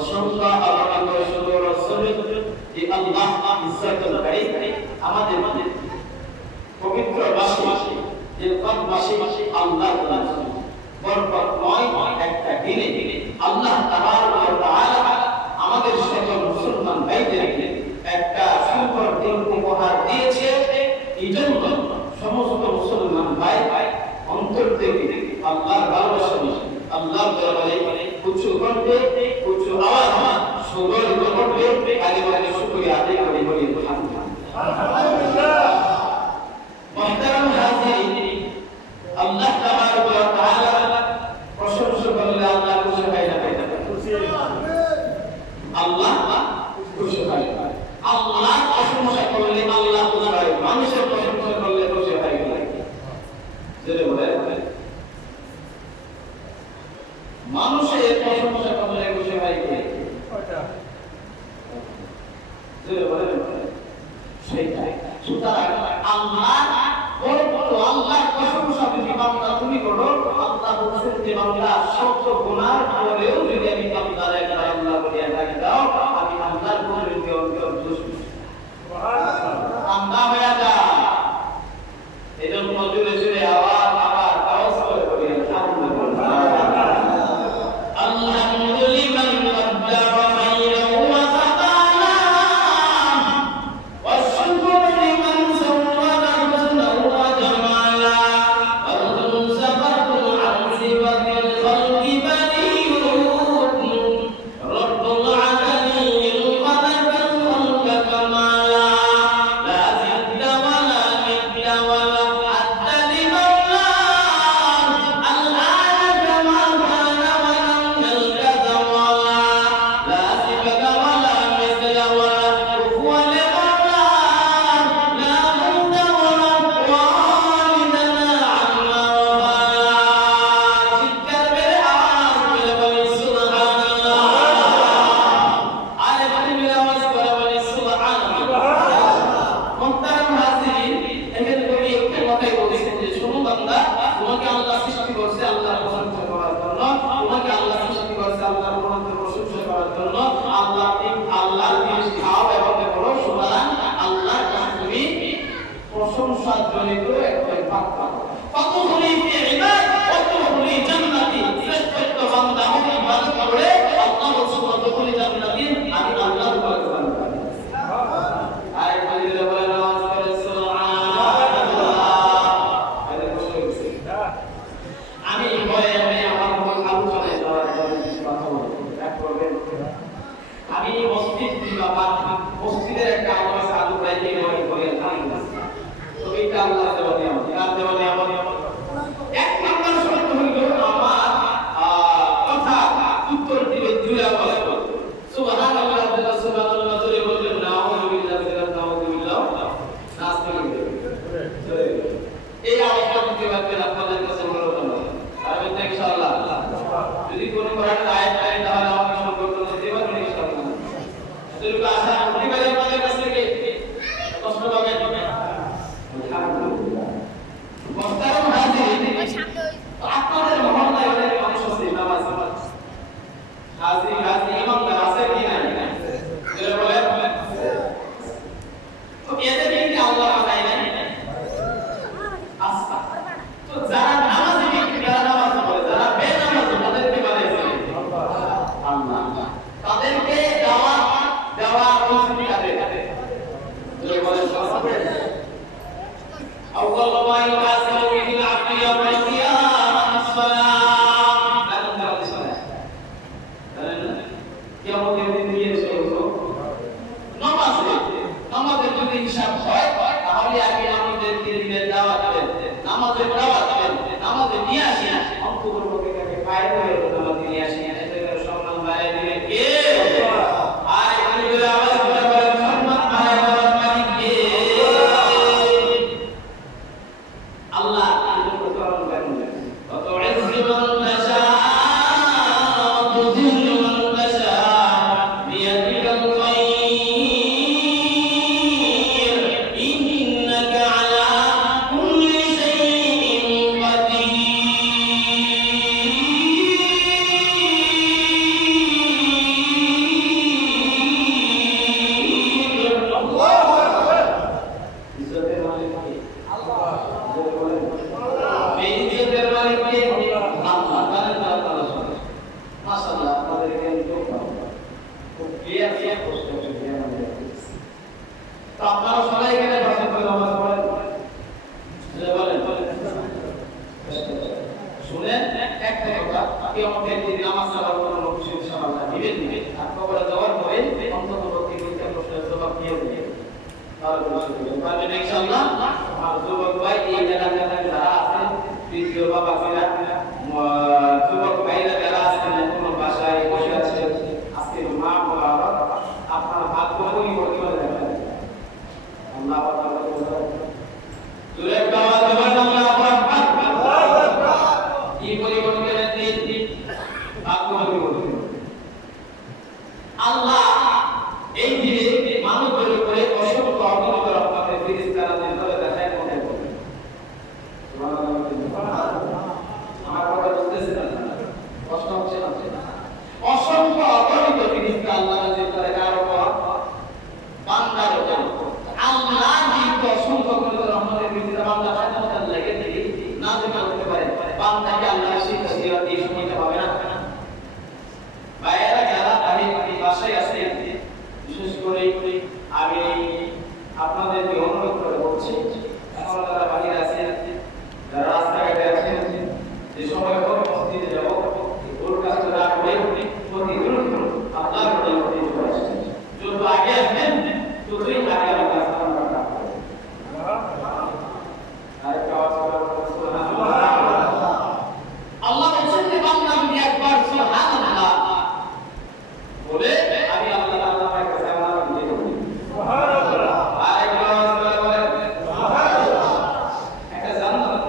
প্রশংসা আল্লাহর শুকর ও সুজুদ যে আল্লাহ ইজ্জতুল কারীম আমাদের পবিত্র মাসে যে মাসে আল্লাহ বরকতময় একটা দিনে আল্লাহ তাবারক ওয়া তাআলা আমাদের সকল মুসলমান ভাইদেরকে একটা সুন্দর দিন উপহার দিয়েছে। এইজন্য সমস্ত মুসলমান ভাই অন্তর থেকে আল্লাহর ভালোবাসা আল্লাহর দরবারে উচ্চ কণ্ঠে উচ্চ আওয়াজ সবল কণ্ঠে কালিমায়ে শুকরিয়া আদায় করে বলি আলহামদুলিল্লাহ। মুহতারাম হাজিরিন, আল্লাহ তাবারক ওয়া তাআলা প্রশংসা করলে আল্লাহ খুশি হয় না? আল্লাহ খুশি হয়। আল্লাহ প্রশংসা করলে আল্লাহ খুশি হয়। মানুষের প্রশংসা করলে খুশি হয় না। যেটা বলে মানুষের প্রশংসা করলে খুশি হয় কি? যেটা বলে সেইটাই। সুতরাং আল্লাহ আল্লাহর প্রশংসা যদি বান্দা তুমি করো, আল্লাহ বলছেন যে বান্দা সব গুনার পরেও যদি আমি বান্দার একটা আল্লাহ বলে ডাকি দাও, আমি আল্লাহর পরিণতি অন্তর খুশি বান্দা হয়ে যা। এজন্য জুড়ে জুড়ে আওয়াজ করে বলি আলহামদুলিল্লাহ। আলহামদুলিল্লাহ তো আপনারা সবাই এখানে বসে করে নামাজ পড়েন, বলেন শুনেন একটা কথা, কিয়ামতের দিন নামাজ ছাড়া কোনো লোক ইনশাআল্লাহ দিবেন আর কবরে যাওয়ার পরে অন্তত প্রতি দুইটা প্রশ্নের জবাব দিয়ে দিবেন। তাহলে পারবেন ইনশাআল্লাহ। আর যুবক ভাই এই এলাকাতে যারা আছেন, তৃতীয় বাবাজিরা, যুবক ভাইরা যারা আছেন কোন বাসায় বসে আছেন, আজকে মা মুবারক, আপনার ভাগ্য পরিবর্তন দেখেন। আল্লাহ পাক জুরে আওয়াজ দেবেন আল্লাহু আকবার। কি পরিবর্তনের দিন, ভাগ্য পরিবর্তন। আল্লাহ এই দিনে মানুষের উপরে অসংখ্য অগণিত রহমতের ফেরেশতারা নির্ভর দেখায় মনে করে। আমার কথা বুঝতেছেন না? কষ্ট হচ্ছে না? অসংখ্য অগণিত ফেরেশতা আল্লাহ নাযিল করে কার উপর? বান্দার উপর। আল্লাহ দিতে অসংখ্য অগণিত রহমতের ফেরেশতা বান্দা খাদমতের লাগে থেকে নাযিল করতে পারে। বান্দাকে আল্লাহ শিক্ষা দিয়ে শুনতে হবে না। বাইরে যারা এই বাসায় আছে, বিশেষ করে আমি আপনাদেরকে অনুরোধ করে বলছি, এখন যারা বাহিরে আছেন, যারা রাস্তাঘাটে আছেন, যে সময় হোক মসজিদে যাব, ওর কাছে না করে প্রতিদিন আল্লাহর নামে চলে আসছেন। যত আগে আসবেন ততই আগে আল্লাহ সুবহানাহু ওয়া তাআলা। আরেকটা আওয়াজ করে সুবহানাল্লাহ। আল্লাহ বলেন যে বান্দা যদি একবার সুবহানাল্লাহ বলে আমি আল্লাহ তাআলার কাছে আমার দিয়ে দেব। সুবহানাল্লাহ। আরেকটা আওয়াজ করে বলেন সুবহানাল্লাহ। একটা জান্নাত,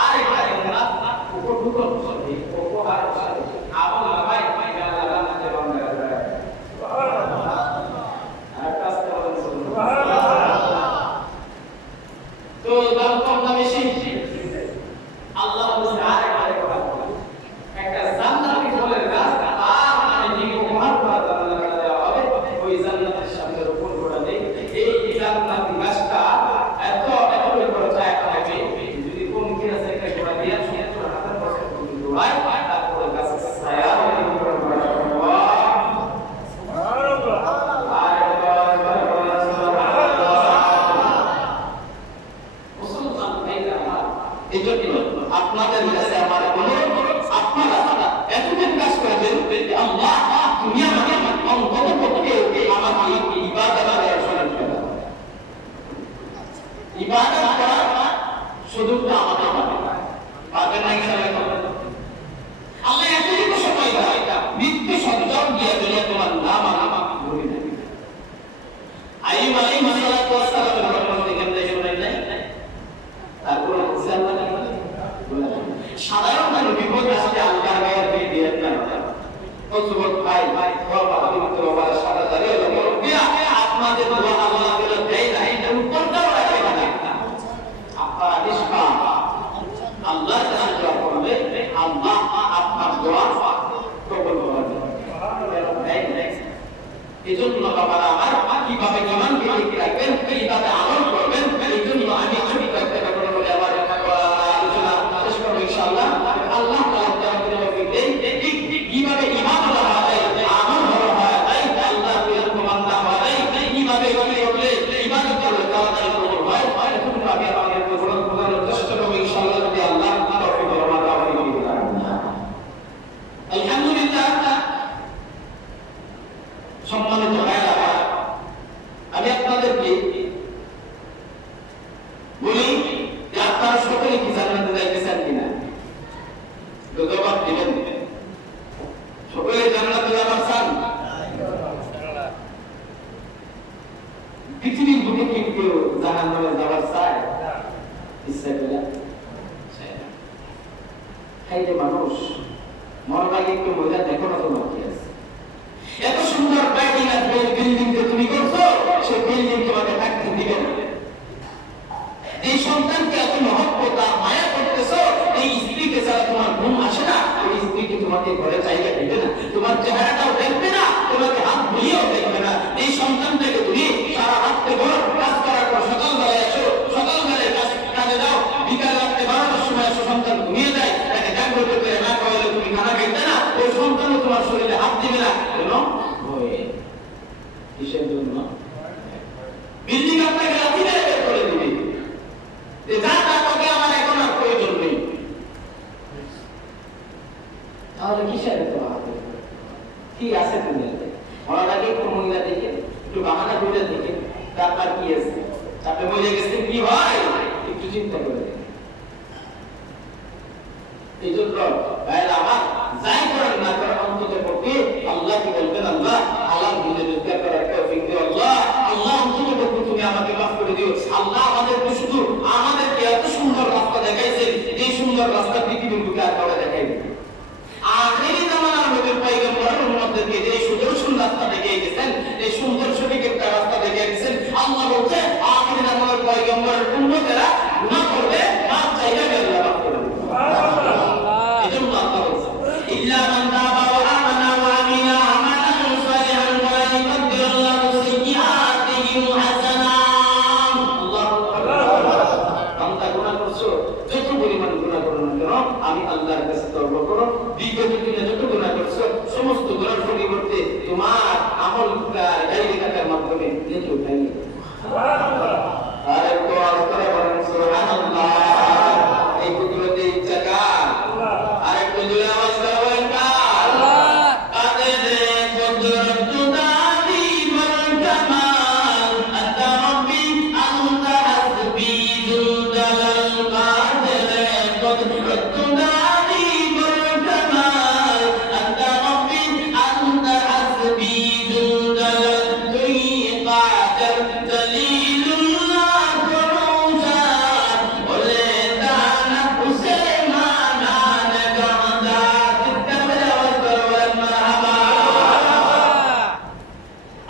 আরেকটা জান্নাত উপর ঢুকো সত্যি উপহার সাথে আমল নামাই আল্লাহ জান্নাতে বান্দা করে। সুবহানাল্লাহ। আরেকটা আস্তে বলেন সুবহানাল্লাহ। তো দাম কম না বেশি? আল্লাহ বলেন আরেকটা একটা জান্নাতি ফলের গাছ আর আমি যে উপহার করা জান্নাতে দেওয়া হবে, ওই জান্নাতের সামনে রোপণ করা দেই। এই জান্নাতি গাছটা এত বড় চায় থাকে, যদি কোন কিনা থেকে করা দিয়া শুনে তো হাতের পাশে দৌড়ায়, তারপরে গাছের ছায়া উপর করা সম্ভব। সুবহানাল্লাহ। আপনাদের কাছে আমার অনুরোধ, আপনারা এতদিন কাজ করবেন, আল্লাহ তুমি আমাকে অন্তত পক্ষে আমাকে ইবাদত করার সুযোগ দাও। ইবাদত করার সুযোগটা আমাকে পাবেন না ইনশাআল্লাহ। আল্লাহ এতটুকু সময় দেয়, মৃত্যু সন্তান দিয়ে দিলে তোমার নাম আমার ভুলে যাবে। আইয়ুব আলাইহিস সালাতু ওয়াস সালামের ঘটনা থেকে আমরা শুনাই নাই? তারপর আল্লাহ সাধারণ বিপদ আসলে আল্লাহর গায়ে দিয়ে দিলেন না। ও যুবক ভাই, বাবা পবিত্র বাবা সাদা দাঁড়িয়ে বলো মিয়া, আপনাদের দোয়া আল্লাহ বলে দেয় না, এটা উত্তরটাও রাখে না। আপনারা নিষ্পা আল্লাহর কাছে দোয়া করবে, আল্লাহ আপনার দোয়া কবুল করবেন। এজন্য বাবারা আমার, কিভাবে ঈমানকে ঠিক রাখবেন, কিভাবে আমল করবেন, এইজন্য আমি কয়েকটা কথা বলে আমার আলোচনা শেষ করব ইনশাআল্লাহ। আল্লাহ তাআলা আমাদের ঠিক কিভাবে ঈমান হওয়া যায়, আমল হওয়া যায়, আল্লাহর বান্দা হওয়া যায়, কিভাবে করলে ইবাদত করলে তাড়াতাড়ি কবুল হয়, এতটুকু আমি আপনাদের বোঝানোর চেষ্টা করব ইনশাআল্লাহ, যদি আল্লাহ তৌফিক দান করেন। আলহামদুলিল্লাহ। সম্মানিত ভাইরা, আমি আপনাদেরকে বলি যে আপনারা সকলে কি জান্নাতে যাইতে চান কিনা? জবাব দিবেন। সকলে জান্নাতে যাবার চান? পৃথিবীর বুকে কি কেউ জাহান্নামে যাবার চায়? ইচ্ছা করে খাইতে মানুষ মরার আগে একটু মজা দেখো না, তোমার কি আছে? এত সুন্দর বিল্ডিং আছে, বিল্ডিং যে তুমি করছো, সেই বিল্ডিং তোমাকে থাকতে দিবে না। এই সন্তানকে এত মহব্বত আর মায়া করতেছো, এই স্ত্রীকে ছাড়া তোমার ঘুম আসে না, ওই স্ত্রীকে তোমাকে ঘরে চাইলে দেবে না, তোমার চেহারাটাও দেখবে না, তোমাকে হাত বুলিয়েও দেখবে না। এই সন্তানটাকে তুমি সারা রাত্রে বড় কাজ করার পর সকালবেলায় আসো, সকালবেলায় কাজে যাও, বিকাল রাত্রে 12টার সময় আসো, সন্তান ঘুমিয়ে যায়, তাকে জাগ্রত করে না খাওয়ালে তুমি খানা খাইতে না, ওই সন্তান কি আছে দুনিয়াতে? মরার আগে একটু মহিলা দেখে, একটু বাহানা করে দেখে, তারপর কি আছে? আপনি মরে গেছেন কি হয় একটু চিন্তা করে দেখেন। এই জন্য ভাইয়েরা আমার, যাই করেন না করেন অন্তত পক্ষে আল্লাহকে বলবেন, আল্লাহ হালাল বুঝে রোজগার করার তৌফিক দিও আল্লাহ। আল্লাহ অন্তত পক্ষে তুমি আমাকে মাফ করে দিও। আল্লাহ আমাদেরকে শুধু আমাদেরকে এত সুন্দর রাস্তা দেখাইছেন, এই সুন্দর রাস্তা পৃথিবীর বুকে আর কাউকে দেখাইবে না। আখেরি জামানার নবীর পয়গম্বর উম্মতদেরকে যে সুদর্শন রাস্তা দেখিয়ে গেছেন, এই সুন্দর সঠিক একটা রাস্তা দেখিয়ে গেছেন। আল্লাহ বলছে আখেরি জামানার পয়গম্বরের উম্মতেরা গুনাহ করবে, মাফ চাইলে আল্লাহ মাফ করে দিবেন। সুবহানাল্লাহ। এজন্য আল্লাহ বলছে ইল্লা মান তাবা ওয়া আমানা ওয়া আমিলা আমালান সালিহান ওয়া ইয়াগফিরুল্লাহু সাইয়্যাতিহিম হাসানাত। আল্লাহু আকবার। বান্দা গুনাহ করছো, যত পরিমাণ গুনাহ করো না কেন আমি আল্লাহর কাছে তওবা করো। বিগত দিনে যত গুনাহ করছো সমস্ত গুনাহর পরিবর্তে তোমার আমল ডায়েরি খাতার মাধ্যমে নেকি উঠাই নিবে। সুবহানাল্লাহ। আর একটু আওয়াজ করে বলেন সুবহানাল্লাহ। এই কুদরতে ইচ্ছা কার? আল্লাহ। আর একটু জোরে আওয়াজ করে বলেন কার? আল্লাহ। কাদের কুদরত দাদি ওয়াল কামাল আতা রাব্বি আনতা হাসবি যুল জালাল। কাদের কুদরত দাদি ওয়াল কামাল আতা রাব্বি আনতা হাসবি যুল জালাল। তুই কাদের দলিলুল্লাহ কুরুজা বলে দানা উসমানা গাদা। কিতাবের আওয়াজ করে বলেন মারহাবা।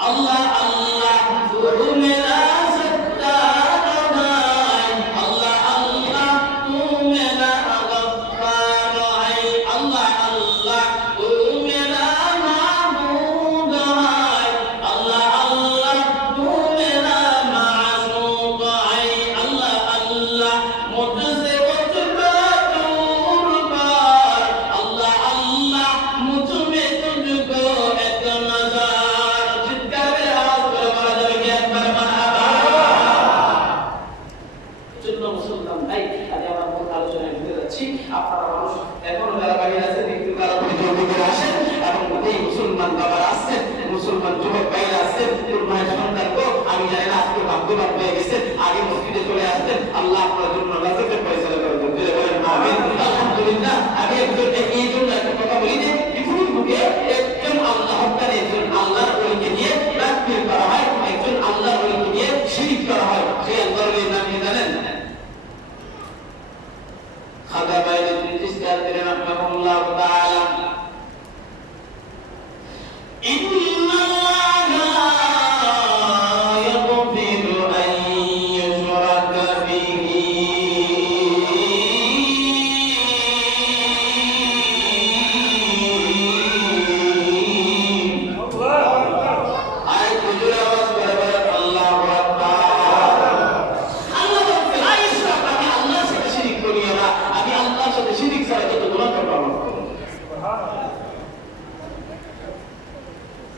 আল্লাহ আল্লাহ তু মেরা সত্তার ভাই, আল্লাহ আল্লাহ তু মেরা গফফার ভাই, আল্লাহ আল্লাহ তু মেরা মাবুদ ভাই, আল্লাহ আল্লাহ তু মেরা মাসুক ভাই, আল্লাহ আল্লাহ মুঝসে মুঝকো दूर कर, अल्लाह अल्लाह मुझ में तुझको एक नजर। चित्कार में आवाज करो मारा जावे कि একবার মারহাবা। জন্য মুসলমান ভাই, আজ আমরা মূল আলোচনায় ঢুকে যাচ্ছি। আপনারা মানুষ এখনো যারা বাইরে আছেন একটু তাড়াতাড়ি জলদি করে আসেন, এবং এই মুসলমান বাবারা আসছেন, মুসলমান যুবক ভাইরা আসছেন, মায়ের সন্তানকে আমি জানি না আজকে ভাগ্যবান হয়ে গেছেন, আগে মসজিদে চলে আসতেন। আল্লাহ আপনার জন্য রাজকের ফয়সালা করে দেন। জোরে বলেন আমিন। আলহামদুলিল্লাহ। আমি একজন এই জন্য একটা কথা বলি যে পৃথিবীর বুকে একজন আল্লাহ হকদার, একজন আল্লাহর ওলিকে নিয়ে তাকবীর করা হয়, একজন আল্লাহর ওলিকে নিয়ে শিরক করা হয়। সেই আল্লাহর ওলির নাম কি জানেন? খাজা বাইতুল ইসলাম রাহমাহুল্লাহ তাআলা। ইন্নাল্লাহা লা ইয়াগফিরু আন ইউশরাকা বিহি আয় হুজুর আওয়াজ করে বলেন আল্লাহু আকবার। আল্লাহ বলেন লা ইশরাক, আমি আল্লাহর সাথে শিরক করিও না, আমি আল্লাহর সাথে শিরক ছাড়া যত গুনাহ করব আমার করব। সুবহানাল্লাহ।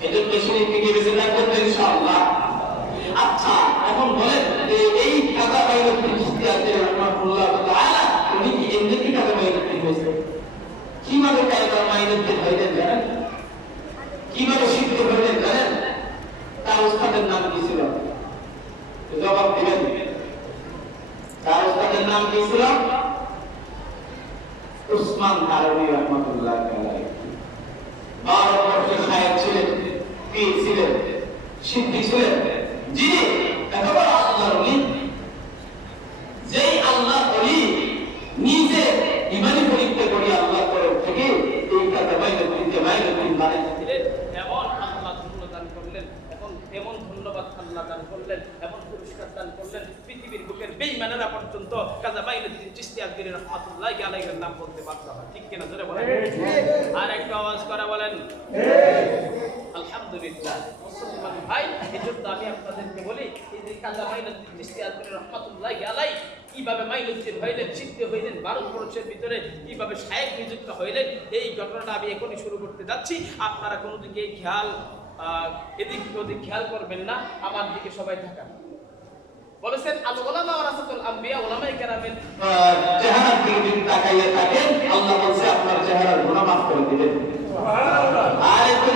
এজন্য শিরক থেকে বেঁচে থাকবেন ইনশাআল্লাহ। আচ্ছা, এখন বলেন যে এই খাজা বাইতুল ইসলাম রাহমাহুল্লাহ তাআলা উনি কি এমনি খাজা বাইতুল হয়েছে? কিভাবে খাজা বাইতুল হইলেন জানেন? কিভাবে শিখতে হইলেন জানেন? তার উস্তাদের নাম কি ছিল? জবাব দিবেন। তার উস্তাদের নাম কি ছিল? উসমান হারুনি রাহমাতুল্লাহ আলাইহি। 12 বছর শায়েখ ছিলেন, পীর ছিলেন, সিদ্দিক ছিলেন, যিনি এত বড় আল্লাহর ওলি, যেই আল্লাহর ওলি নিজে ইমানি পরীক্ষা করে আল্লাহর তরফ থেকে এই কথা বাইরে বানাইছিলেন। এমন আল্লাহ ধন্য দান করলেন, এমন ধন্যবাদ আল্লাহ দান করলেন, এমন পুরস্কার দান করলেন, পৃথিবীর বুকের বেঈমানেরা পর্যন্ত কাজী মাইনুদ্দিন চিশতি আজমিরী রাহমাতুল্লাহি আলাইহির নাম বলতে বাধ্য হয়। ঠিক কিনা? জোরে বলেন। আর একটা আওয়াজ করে বলেন আলহামদুলিল্লাহ। মুসলমান ভাই, এজন্য আমি আপনাদেরকে বলি এই যে কাজী মাইনুদ্দিন চিশতি আজমিরী রাহমাতুল্লাহি আলাইহি কিভাবে মাইনুদ্দিন হইলেন, সিদ্ধি হইলেন, ভারতবর্ষের ভিতরে কিভাবে শায়েখ নিযুক্ত হইলেন, এই ঘটনাটা আমি এখনই শুরু করতে যাচ্ছি। আপনারা কোনো দিকে খেয়াল এদিক ওদিক খেয়াল করবেন না, আমার দিকে সবাই থাকান। বলেছেন আল উলামা ওয়ারাসাতুল আম্বিয়া, উলামায়ে কেরামের চেহারার দিকে যদি তাকাইয়া থাকেন, আল্লাহ বলছে আপনার চেহারার গুনাহ মাফ করে দিবেন। সুবহানাল্লাহ। আর একটু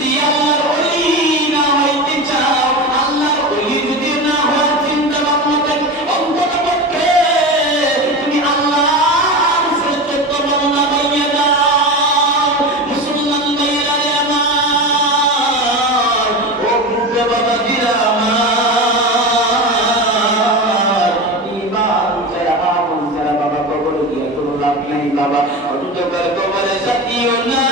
যদি আল্লাহর ওলি না হইতে চাও, আল্লাহর ওলি যদি না হওয়ার চিন্তা ভাবনা থাকে, অন্ততপক্ষে তুমি আল্লাহর শ্রেষ্ঠত্ব বর্ণনা পাইয়া দাও। মুসলমান ভাইয়েরা আমার, ও বুদ্ধ বাবাজিরা আমার, ঈমান ছাড়া আমল ছাড়া বাবা কবরে গিয়ে কোনো লাভ নাই বাবা। অন্ততপক্ষে কবরে সাথীও না।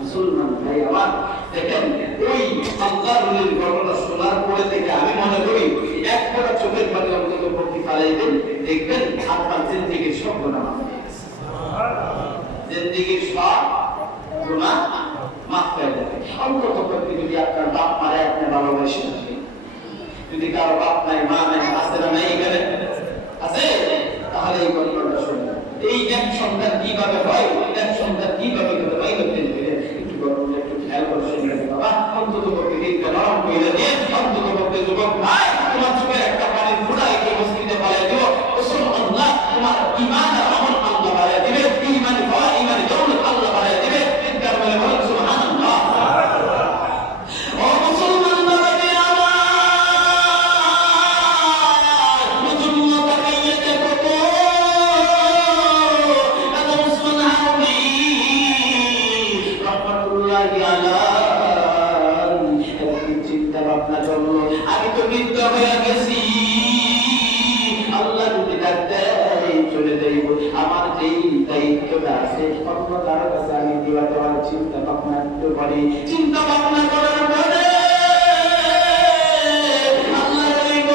মুসলমান ভাই আমার, দেখেন ওই আল্লাহর ঘটনা শোনার পরে থেকে আমি মনে করি এক ফোঁটা চোখের পানি অন্তত পক্ষে ফালাইবেন, দেখবেন আপনার জিন্দেগির সব গুনাহ মাফ হয়ে গেছে। জিন্দেগির সব গুনাহ মাফ হয়ে যাবে। অন্তত পক্ষে যদি আপনার বাপ মারে আপনি ভালোবাসেন, যদি কারো বাপ নাই মা নাই আছে না নাই এখানে আছে, তাহলে এই ঘটনাটা শুনবেন। এই এক সন্তান কিভাবে হয়, এক সন্তান কিভাবে হয় করতে একটু গরমটা একটু খেয়াল করে শুনবেন বাবা। অন্তত পক্ষে দিনটা নরম করে দিয়ে অন্তত পক্ষে যুবক ভাই তোমার চোখের একটা পানির ফোঁটা একটু মসজিদে পালাই দিব। আল্লাহ তোমার ঈমান আর আমল আল্লাহ বাড়ায় দিবে, ঈমানে হওয়া ঈমানে দৌলত আল্লাহ বাড়ায় দিবে। চিৎকার করে বলেন সুবহানাল্লাহ। ও মুসলমান বাবাজিরা আমার, মুসলমান তাকাইয়া দেখো তো আল্লাহ উসমান হারুনি রাহমাতুল্লাহি আলাইহি একদিন চিন্তা ভাবনা করলো, আমি তো বৃদ্ধ হয়ে গেছি, আল্লাহ যদি ডাকতে চলে যাইব, আমার যেই দায়িত্বটা আছে অন্য কারো কাছে আমি দেওয়া দেওয়ার চিন্তা ভাবনা একটু করি। চিন্তা ভাবনা করার পরে আল্লাহ বলিব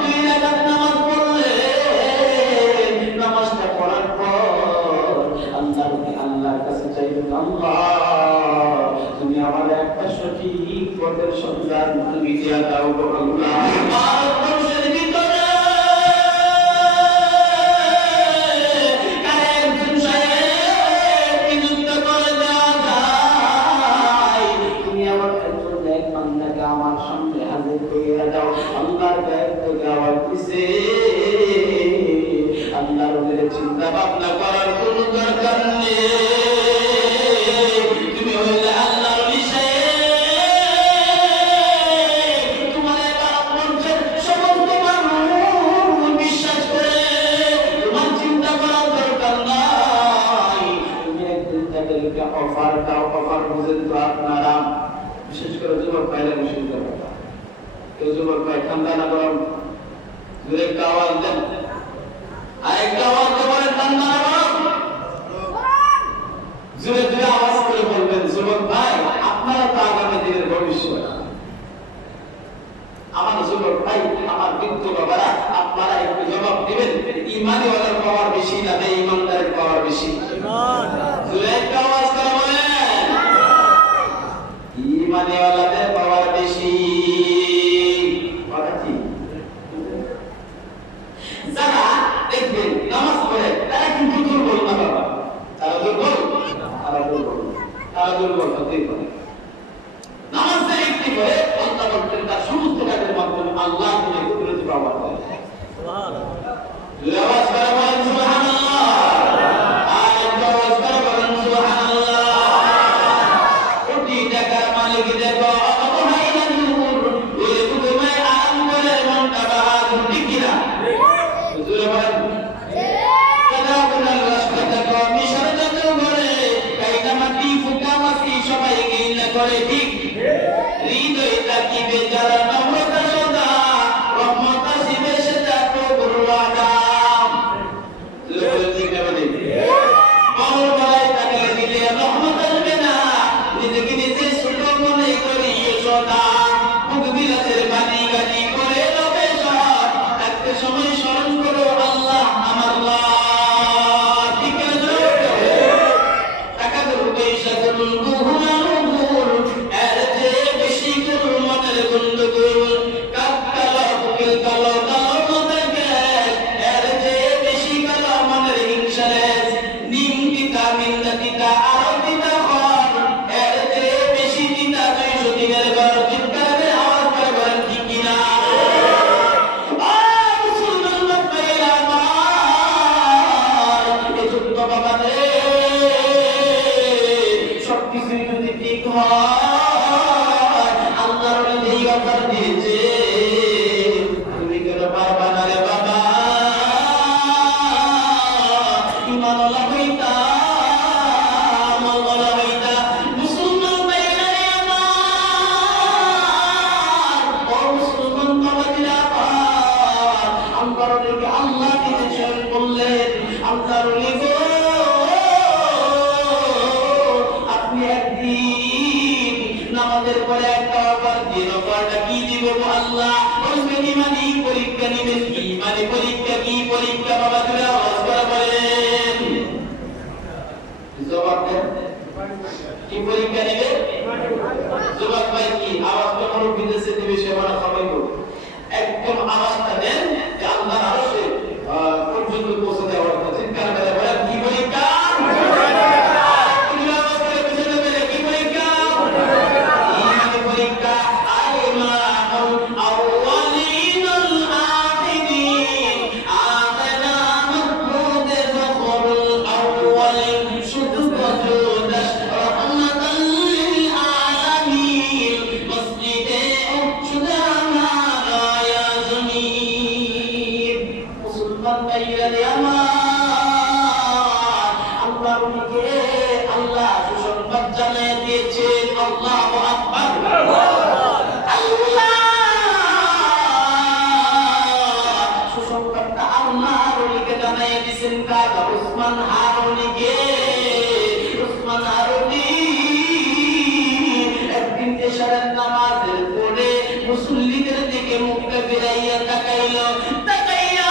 দুই রাকাত নামাজ পড়লে, নামাজটা পড়ার পর আল্লাহর কাছে চাইবেন, আল্লাহ তুমি আমার একটা সঠিক পথের সন্ধান তুমি দিয়া দাও গো আল্লাহ। ভারতবর্ষের ভিতরে একজন সাহেব নিযুক্ত করে দেওয়া যায়, তুমি আমার একজন এক বান্দাকে আমার সামনে হাজির করিয়া দাও। আল্লাহর দায়িত্ব দেওয়ার দিছে, আল্লাহর উপরে চিন্তা ভাবনা করার কোনো দরকার নেই। তুমি হইলে আল্লাহর বিষয়ে তোমার এবার মঞ্চের সমস্ত মানুষ বিশ্বাস করে, তোমার চিন্তা করার দরকার নাই। তুমি একদিন তাদেরকে অফার দাও, অফার বুঝেন তো আপনারা, বিশেষ করে যুবক ভাইরা বিশেষ করে কেউ যুবক ভাই ঠান্ডা না গরম জোরে একটা আওয়াজ দেন, আরেকটা আওয়াজ দেবেন ঠান্ডা না গরম, জোরে জোরে আওয়াজ করে বলবেন যুবক ভাই আপনারা তো আগামী দিনের ভবিষ্যৎ। আমার আমার যুবক ভাই, আমার বৃদ্ধ বাবারা, আপনারা একটু জবাব দিবেন, ঈমানওয়ালার পাওয়ার বেশি না বেঈমানদারের পাওয়ার বেশি? ঈমান। জোরে একটা আওয়াজ করে বলেন, ঈমানওয়ালাদের পাওয়ার বেশি। কথা কি? যারা দেখবেন নামাজ পড়ে তারা কিন্তু দুর্বল না বাবা, তারা দুর্বল, তারা দুর্বল, তারা দুর্বল হতেই পারে। নামাজ যারা একটি করে আল্লাহ বলতেন তার সমস্ত কাজের মাধ্যমে আল্লাহ তিনি কুদরতি ব্যবহার করেন। সুবহানাল্লাহ। আওয়াজ করে বলেন সুবহানাল্লাহ। আর একটা আওয়াজ করে বলেন সুবহানাল্লাহ। কোটি টাকার মালিক দেখো অবহেলা নূর, ওই কুতুবায় আরাম করে মনটা বাহাদুর, ঠিক কিনা? জোরে বলেন কেন কোনাল রাস্তা দেখো মিশর যত ঘরে কাইটা মাটি ফুটা মাটি সবাই গিলা করে, ঠিক? হৃদয় তাকিবে যারা নম্রতা সদা, রহমত আসিবে সেটা প্রভুর ওয়াদা। ঠিক না বলেন? মরণ বেলায় তাকিয়ে দিলে রহমত আসবে না, নিজেকে নিজে ছোট মনে করিও সদা। মুখ বিলাসের বাণী গালি করে রবে সব, থাকতে সময় স্মরণ করো আল্লাহ আমার আল্লাহ, ঠিক না? টাকা দেবো পয়সা করুন বহু এর যে বেশি করুন মনের গন্ডগোল, কালো বুকের কালো কালো মনের গ্যাস, এর যে বেশি কালো মনের হিংসারেস, নিম তিতা নিন্দা তিতা আরো তিতা ঘর, এর যে বেশি তিতা 200 দিনের ঘর। চিৎকারে আওয়াজ করে বলেন ঠিক কিনা? মুসলমান ভাইরা আমার, এ ছোট্ট বাবাদের সবকিছুই যদি ঠিক হয়, আল্লাহর নবী এই অফার দিয়েছে, তুমি কেন পারবা না রে বাবা? ঈমানওয়ালা হইতা, আমলওয়ালা হইতা। মুসলমান ভাইরা আমার, ও মুসলমান বাবাজিরা আমার, আল্লাহর নবী আল্লাহ দিয়েছেন বললেন, আল্লাহর নবী আপনি একদিন নামাজের পরে একটা অফার দিন, অফারটা কি দিব আল্লাহ? বলবেন ইমানি পরীক্ষা নিবেন। ইমানি পরীক্ষা কি পরীক্ষা বাবা? তুলে আওয়াজ করে বলেন, জবাব দেন, কি পরীক্ষা নিবে? জবাব ভাই কি? আওয়াজ তো কোনো বিদেশে দিবে সে মানে সবাই করবে, একদম আওয়াজটা দেন যে আল্লাহ আরশে পর্যন্ত পৌঁছে দেওয়ার কথা। চিৎকার করে বলেন কি পরীক্ষা? আল্লাহ সুসংবাদ জানিয়ে দিয়েছেন। আল্লাহু আকবার। আল্লাহ সুসংবাদটা আল্লাহর ওলিকে জানিয়ে দিয়েছেন। কাজা উসমান হারুনিকে। উসমান হারুনি একদিন এশারের নামাজের পরে মুসল্লিদের দিকে মুখটা ফিরাইয়া তাকাইল। তাকাইয়া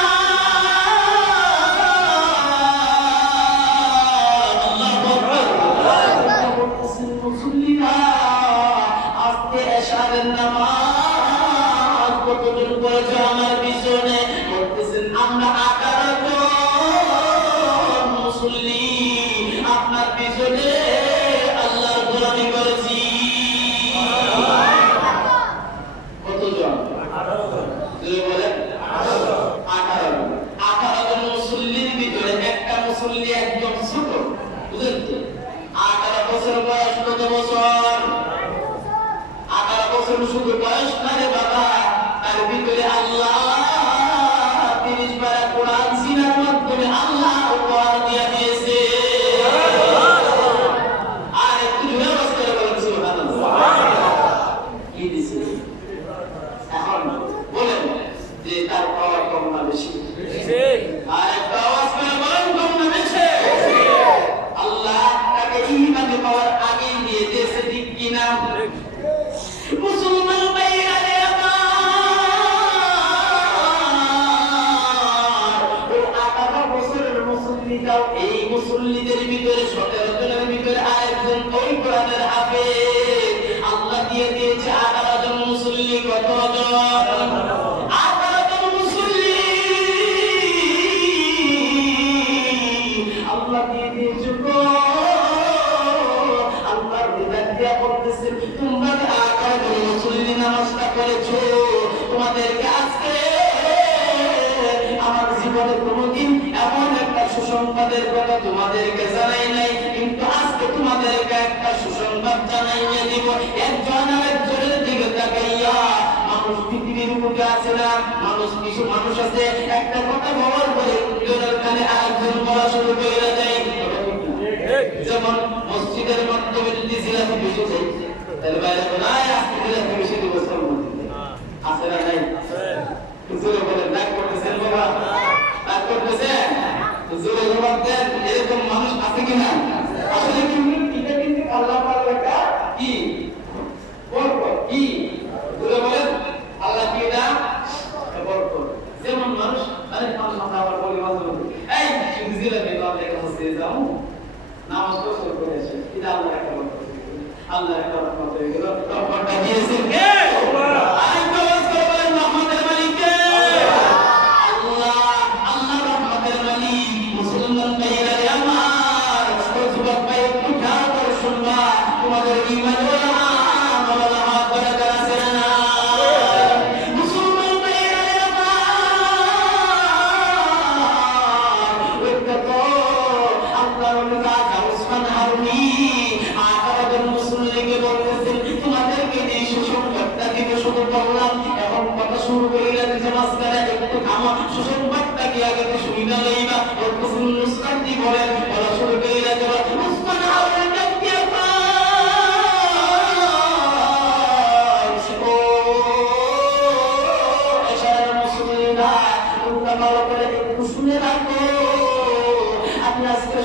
নামাজ কতদিন পড়েছে আমার পিছনে? বলতেছেন আমরা 18 জন মুসল্লি আপনার পিছনে আল্লাহর গোলামি করেছি। কতজন? 18 জন। বলেন 18 জন মুসল্লির ভিতরে একটা মুসল্লি একদম ছোট, বুঝলেন তো? 18 বছর বয়স। কত বছর? 18 বছর শুধু বয়স না রে বাবা, তার ভিতরে আল্লাহ 30 পারা কোরআন সিনার মাধ্যমে আল্লাহ উপহার দিয়ে দিয়েছে। আর একটু জোরে আওয়াজ করে বলেন সুবহানাল্লাহ। কি দিয়েছে? এখন বলেন যে তার পাওয়ার কম না বেশি? আর একটু আওয়াজ করে বলেন কম না বেশি? আল্লাহ তাকে ঈমানে পাওয়ার আগে দিয়ে দিয়েছে, ঠিক কিনা? মুসলমান ভাইরা আমার, দাও এই মুসল্লিদের ভিতরে 17 জনের ভিতরে আরেকজন ওই কোরআনের হাফেজ আল্লাহ দিয়ে দিয়েছে 18 জন মুসল্লি কতজন 18 জন মুসল্লি আল্লাহ দিয়ে দিয়েছে গো আল্লাহর বিধান দিয়া বলতেছে তোমরা 18 জন মুসল্লি নামাজটা করেছো তোমাদেরকে আজকে আমার জীবনে কোনোদিন এমন একটা সুসংবাদের কথা তোমাদেরকে জানাই নাই কিন্তু আজকে তোমাদেরকে একটা সুসংবাদ জানাইয়ে দিব একজন আরেকজনের দিকে তাকাইয়া মানুষ পৃথিবীর বুকে আছে না কিছু মানুষ আছে একটা কথা বলার পরে দুজনের কানে আরেকজন বলা শুরু করে দেয় যেমন মসজিদের মাধ্যমে যদি জিলাপি বেশি চাই তাহলে বাইরে নাই আজকে জিলাপি বেশি দিব আছে না নাই জোরে বলে ডাক করতেছেন বাবা ডাক করতেছেন জোরে জবাব দেন এরকম মানুষ আছে কিনা আসলে কিন্তু এটা কিন্তু আল্লাহ পাকের একটা কি বরকত কি জোরে বলেন আল্লাহ কি না বরকত যেমন মানুষ আরে মানুষ আমরা আবার বলি মাঝে এই তুমি জিলাপি দাও দেখে মসজিদে যাও নামাজ শুরু করে আসে এটা আল্লাহ একটা বরকত আল্লাহ একটা রহমত হয়ে গেল রহমতটা দিয়েছেন কে আল্লাহ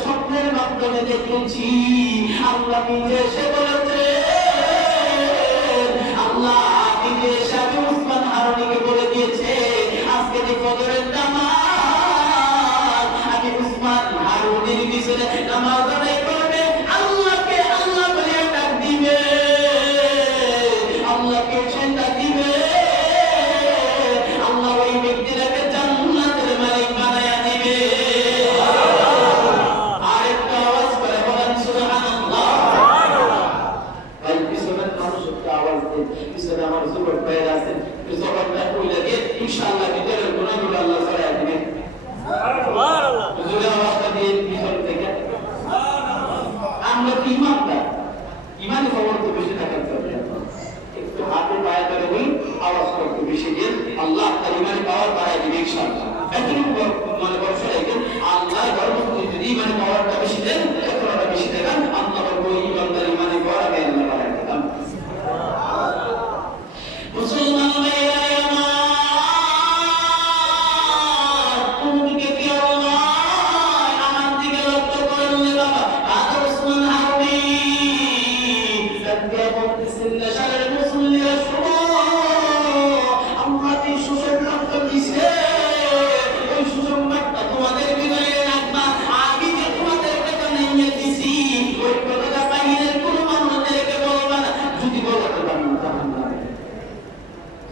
স্বপ্নের মাধ্যমে দেখেছি আল্লাহ নিজে এসে বলেছে আল্লাহ নিজে এসে আমি উসমান হারুনিকে বলে দিয়েছে আজকে যে ফজরের নামাজ আমি উসমান হারুনির পিছনে নামাজ আদায় করবে আল্লাহকে আল্লাহ বলে ডাক দিবে আল্লাহকে চিন্তা দিবে আল্লাহ ওই ব্যক্তিটাকে জান্নাতের মালিক বানায়া দিবে ইনশাআল্লাহ ভিতরের গুনাহগুলো আল্লাহ ছাড়াই দিবেন সুবহানাল্লাহ জোরে আওয়াজটা দিয়ে ভিতর থেকে আমরা কি ইমানদার ইমানে খবর তো বেশি থাকার দরকার একটু হাতে পায়ে ধরে বলি আওয়াজ করতে বেশি দিন আল্লাহ তার ইমানে পাওয়ার বাড়ায় দিবে ইনশাআল্লাহ এতটুকু মানে ভরসা রাখেন আল্লাহ গর্বতে যদি ইমানে পাওয়ারটা বেশি দেন কতটা বেশি দেবেন আল্লাহ বলবো ইমানদার ইমানে পাওয়ার আগে আল্লাহ বাড়ায় দেবেন মুসলমান ভাইরা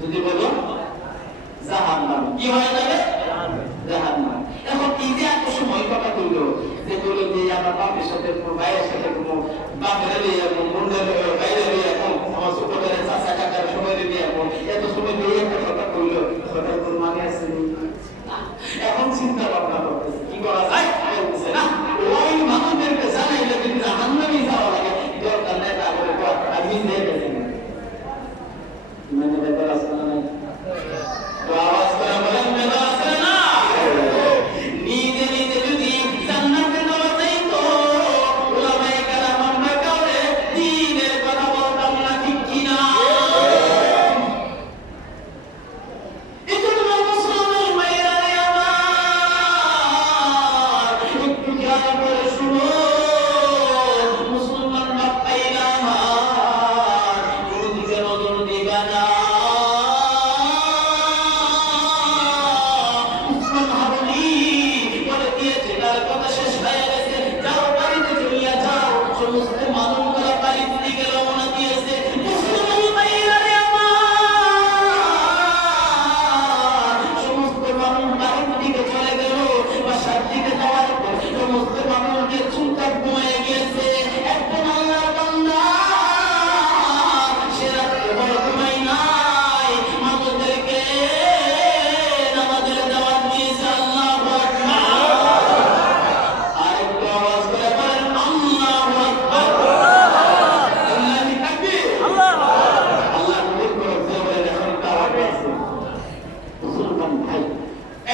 যদি বলো জাহান্নাম কি হয়ে যাবে জাহান্নাম এখন এই যে এত সময় কথা কইলো যে বললো যে আমার বাপের সাথে কোনো ভাইয়ের সাথে কোনো বাপের বোনদের বাইরে এখন আমার ছোটদের চাচা কাকার সময় দিয়ে এখন এত সময় দিয়ে একটা কথা কইলো কথার কোনো মানে আছে এখন চিন্তা ভাবনা করতেছে কি করা যায় বলতেছে না ওই মানুষদেরকে জানাইলে যদি জাহান্নামে যাওয়া লাগে দরকার নেই তাহলে আমি নিয়ে গেছি মানে ব্যাপার আছে না তো আওয়াজ করে বলেন ব্যাপার আছে না নিজে নিজে যদি জান্নাতে যাওয়া যায় তো ওলামায়ে কেরাম আমরা কাউরে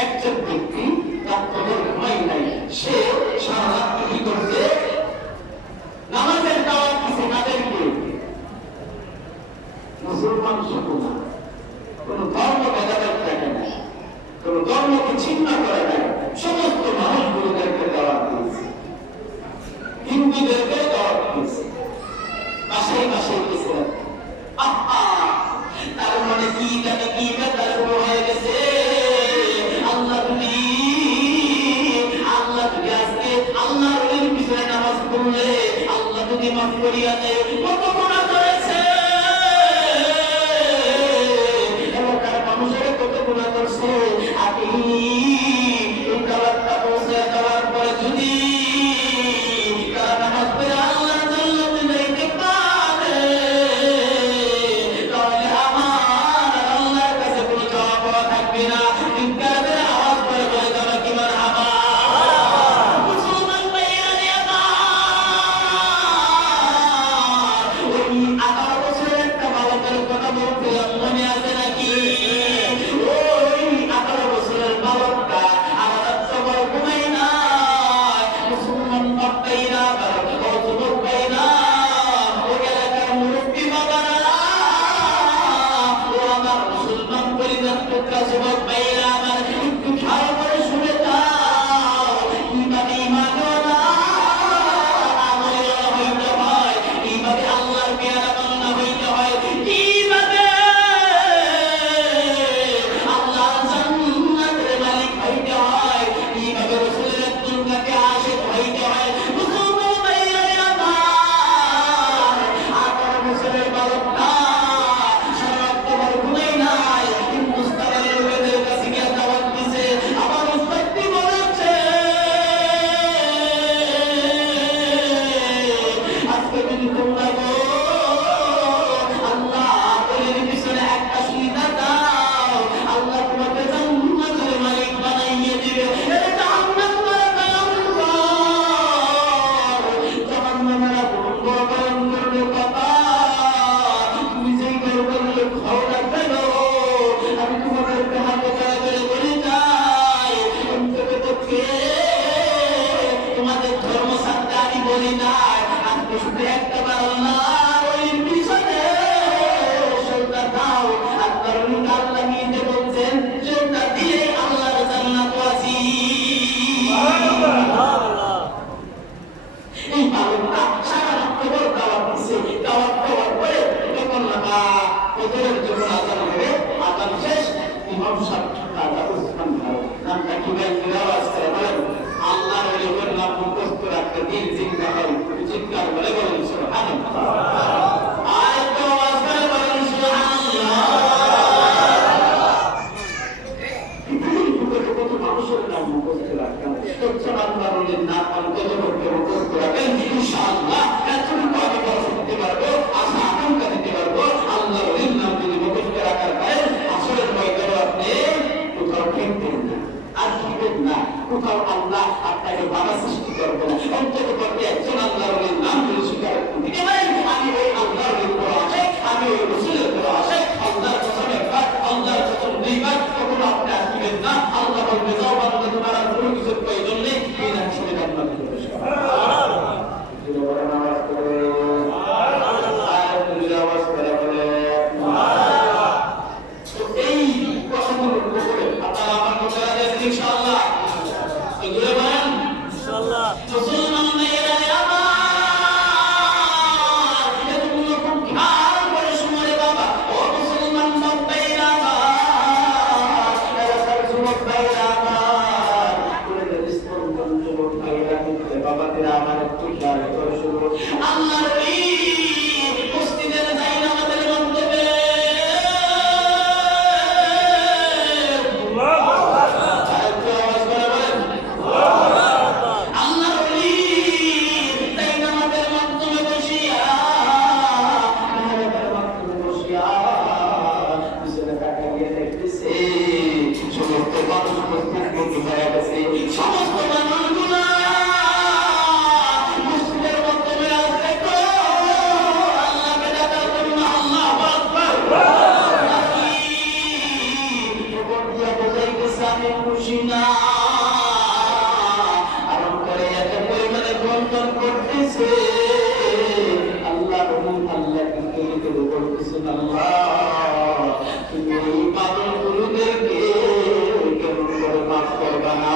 একজন ব্যক্তি রাত্রে ঘুমাই নাই, সে সারা রাত কি করছে? নামাজের দাওয়াত দিছে কাদেরকে? মুসলমান শুধু না, কোন ধর্ম ভেদাভেদ থাকে না, কোন ধর্মকে ছিন্ন করে নাই, সমস্ত মানুষগুলোদেরকে দাওয়াত দিয়েছে, হিন্দুদেরকে দাওয়াত দিয়েছে, পাশে পাশে গেছে। তার মানে কি জানে কি বেতার হয়ে গেছে। আল্লাহ তুমি আজকে আল্লাহর পিছনে নামাজ পড়লে আল্লাহ তুমি মাফ করিয়া দেয়। কত গুনাহ করেছে এলাকার মানুষের, কত গুনাহ করছে। আপনি এই দাওয়াতটা পৌঁছে দেওয়ার পরে যদি তারা নামাজ পড়ে আল্লাহর জান্নাতে যাইতে পারে, তাহলে আমার আল্লাহর কাছে কোনো জবাব থাকবে না। ইনকারের আওয়াজ করে বলে যাবে কি মারহাবা। মুসলমান ভাইয়েরা আমার, ওই 18 বছরের একটা বালকের কথা বলতে মনে আছে নাকি? ওই 18 বছরের বালকটা আর রাত্র বড় ঘুমাই না। মুসলমান বাপ্পাইরা, ও যুবক ভাইরা, ও এলাকার মুরব্বী বাবারা, ও আমার মুসলমান পরিবার টুকরা যুবক ভাইরা আমার, একটু খেয়াল করে শুনে যাও। কিভাবে ঈমান ওয়ালা আমল হইতে হয়, কিভাবে আল্লাহর পেয়ারা বান্দা হইতে হয়, কিভাবে আল্লাহর জান্নাতের মালিক হইতে হয়, কিভাবে রাসূলের দুনিয়াকে আশিক হইতে হয়। মুসলমান ভাইরা আমার, 18 বছরের বালকটা সারা রাত বড় ঘুমাই নাই, হিন্দুস্তানের লোকেদের কাছে গিয়ে দাওয়াত দিছে। আমার উস্তাদটি বলেছে, আজকে যদি তোমরা গো আল্লাহ বলের পিছনে একটা সুবিধা দাও, আল্লাহ তোমাকে জান্নাতের মালিক বানাইয়ে দিবে। এই জান্নাত মানে ভয়ঙ্কর, জাহান্নামের আগুন বড় ভয়ঙ্কর কথা। তুমি যেই করলে খাও না কেন, আমি তোমাদেরকে হাতে করে বলে যাই, অন্ততপক্ষে তোমাদের ধর্ম ছাড়তে আমি বলি নাই। আজকে শুধু একটা বার আল্লাহর ওলির পিছনে সজদা দাও। আল্লাহর ওলি আল্লাহ নিজে বলছেন, সজদা দিলে আল্লাহর জান্নাত ওয়াজিব। এই বালকটা সারা রাত বড় দাওয়াত দিছে। দাওয়াত দেওয়ার পরে যখন ফজরের যখন আযান হবে, আযান শেষ, ইমাম সাহেব দাদা উসমান ভাই নামটা কি ভাই আওয়াজ করে বলেন, আল্লাহর ওলির নাম মুখস্থ রাখতে দিন জিন্দা হয়। চিৎকার বলে বলেন সুবহানাল্লাহ। আর একটু আওয়াজ করে বলেন সুবহানাল্লাহ। কত মানুষের নাম মুখস্থ রাখেন, আল্লাহর ওলির নাম কত মুখস্থ রাখেন। ইনশাআল্লাহ এতটুকু আমি কথা দিতে পারবো, আশা আকাঙ্ক্ষা দিতে পারবো। আল্লাহর ওলির নাম যদি মুখস্থ রাখার পায়, আসরের ময়দানে আপনি কোথাও ঠেকবেন না, আর ঠেকবেন না, কোথাও আল্লাহ আপনাকে বাধা সৃষ্টি করবে না। অন্ততপক্ষে একজন আল্লাহর ওলির নাম যদি স্বীকার করতে পারেন, আমি ওই আল্লাহর ওলির উপর আসে, আমি ওই রাসূলের উপর আসে, আল্লাহর কসম একবার, আল্লাহর কসম দুইবার, কখনো আপনি আসবেন না। আল্লাহ বলবে, যাও বান্দা, তোমার আর কোনো কিছুর প্রয়োজন নেই, এই না শুনে জান্নাতে প্রবেশ করো। আওয়াজ করে আওয়াজ করে বলে এই কথাগুলো বলে আপনারা আমার কথা রাখবেন ইনশাআল্লাহ। এগুলো বলেন ইনশাআল্লাহ। মুসলমান আমি খুশি না। এমন করে এত পরিমাণে বন্টন করতেছে আল্লাহ কিন্তু বলতেছেন আল্লাহ তুমি এই পাগলগুলোদেরকে কেমন করে মাফ করবা না।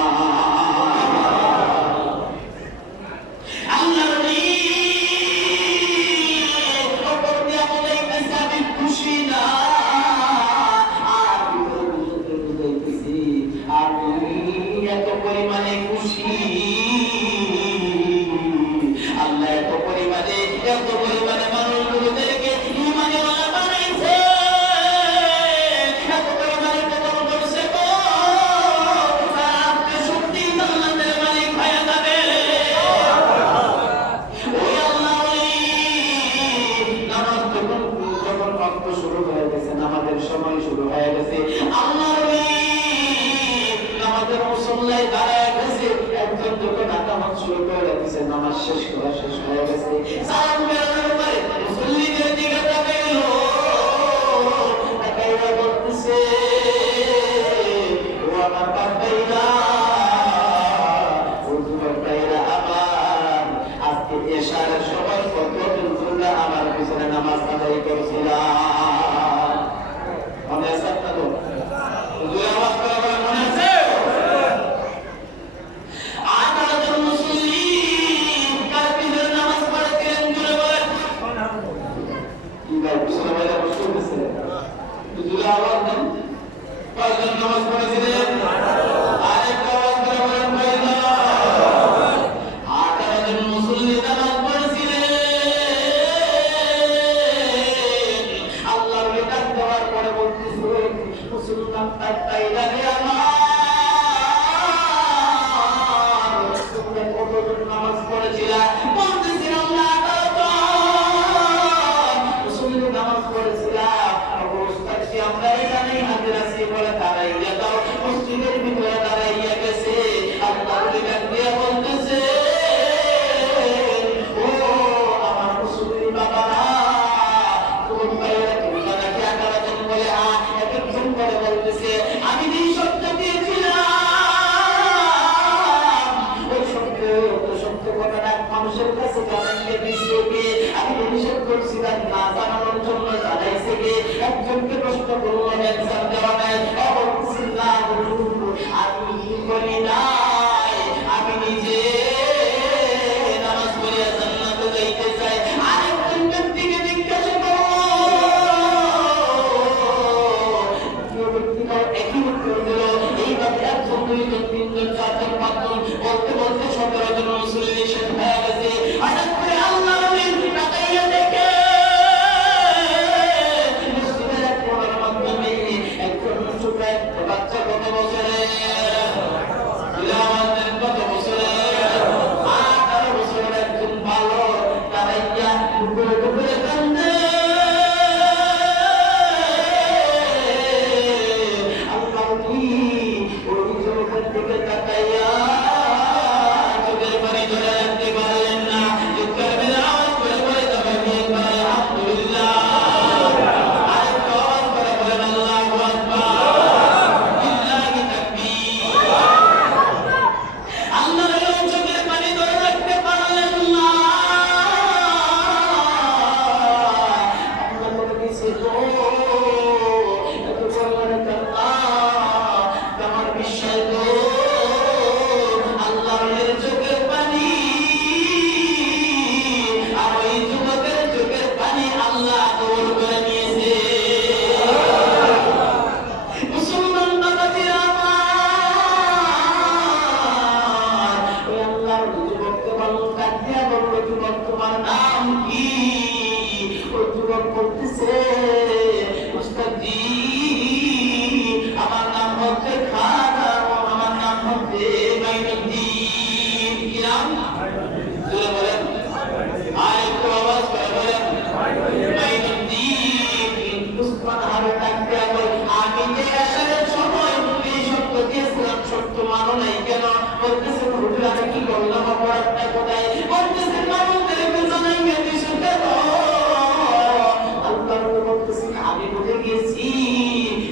আমি বুঝে গেছি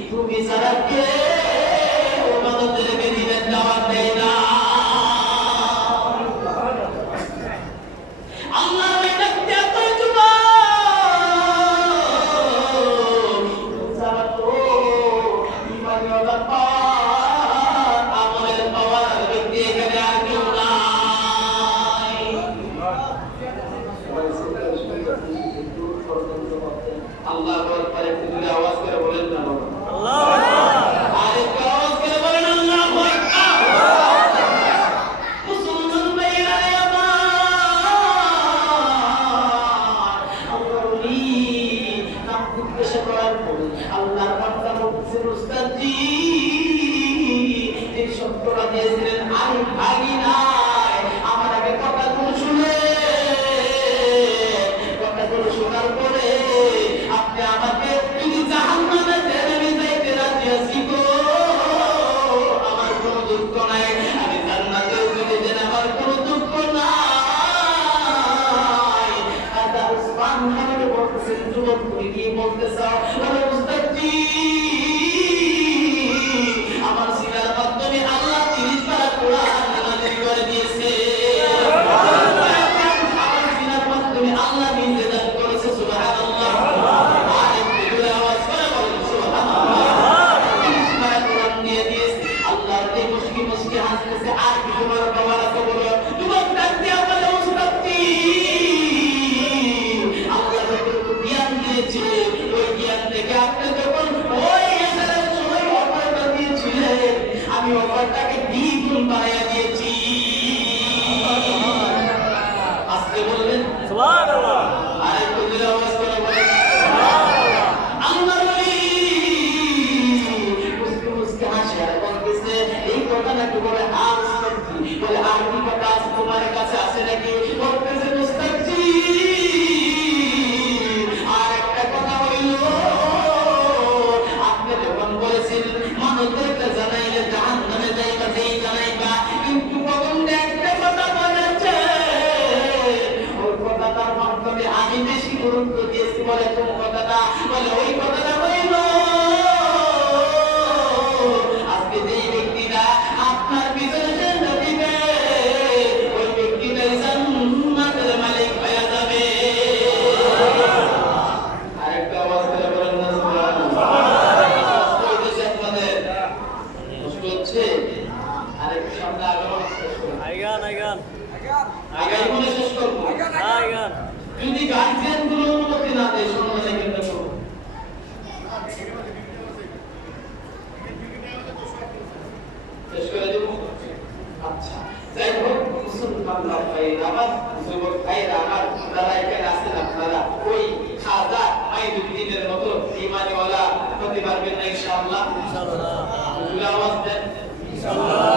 তুমি ছাড়া কে দিয়েছিলেন আমি ভাগি নাই আমার আগে কথাগুলো শুনে কথাগুলো শোনার পরে আপনি আমাকে যদি জাহান্নামে ঠেলে দিতে রাজি আছি গো আমার কোনো দুঃখ নাই আমি জান্নাতে যেতে দেন আমার কোনো দুঃখ নাই আদা উসমান আমাকে বলতেছেন যুবক তুমি কি বলতে চাও বলে উস্তাদজি আমার সিনার মাধ্যমে আল্লাহ 30 বার কোরআন নাযিল করে দিয়েছে আমার সিনার মাধ্যমে আল্লাহ নিজে দান করেছে সুবহানাল্লাহ আর একটু আওয়াজ করে বলেন সুবহানাল্লাহ 30 বার কোরআন দিয়ে দিয়েছে আল্লাহর এই মুশকি হাসতেছে আর কি তোমার বাবার এত বড় যুবক ডাক দিয়ে বলে উস্তাদজি আল্লাহ যতটুকু জ্ঞান দিয়েছে ওই জ্ঞান থেকে আপনি যখন ওই এসারের সময় অফারটা দিয়েছিলেন আমি অফারটাকে দ্বিগুণ বাড়াইয়া দিয়েছি আজকে বললেন সুবহানাল্লাহ আর একটু জোরে আওয়াজ করে বলেন সুবহানাল্লাহ আল্লাহর ওলি মুস্কি হাসে আর বলতেছে এই কথা নাকি বলে উস্তাদজি বলে আর কি কথা আছে তোমার কাছে আছে নাকি বলতেছে উস্তাদজি আর একটা কথা হইল আপনি যখন বলেছিলেন মানুষদেরকে জানাইলে জাহান্নামে যাইবা সেই জানাইবা কিন্তু কখন একটা কথা বলেছে ওই কথাটার মাধ্যমে আমি বেশি গুরুত্ব দিয়েছি বলে কোন কথাটা বলে ওই কথাটা হইল আজকে যেই ব্যক্তিটা আপনার পিছনে সেজদা দিবে ওই ব্যক্তিটাই জান্নাতের মালিক হয়ে যাবে আরেকটা আওয়াজ করে বলেন না সুবহানাল্লাহ কষ্ট হইতেছে আপনাদের কষ্ট হচ্ছে আরেকটু সামনে আগানো শেষ করুন আগাই বলে শেষ করবো যদি গার্জিয়ান গুলো অনুমতি না দেয় শোনা যায় কিন্তু শেষ করে দেব আচ্ছা যাই হোক মুসলমানরা ভাই আমার যুবক ভাইরা আমার যারা এখানে আছেন আপনারা ওই খাজা মাইনুদ্দিনের মতো ইমানিওয়ালা হতে পারবেন না ইনশাআল্লাহ ইনশাআল্লাহ আওয়াজ দেন ইনশাআল্লাহ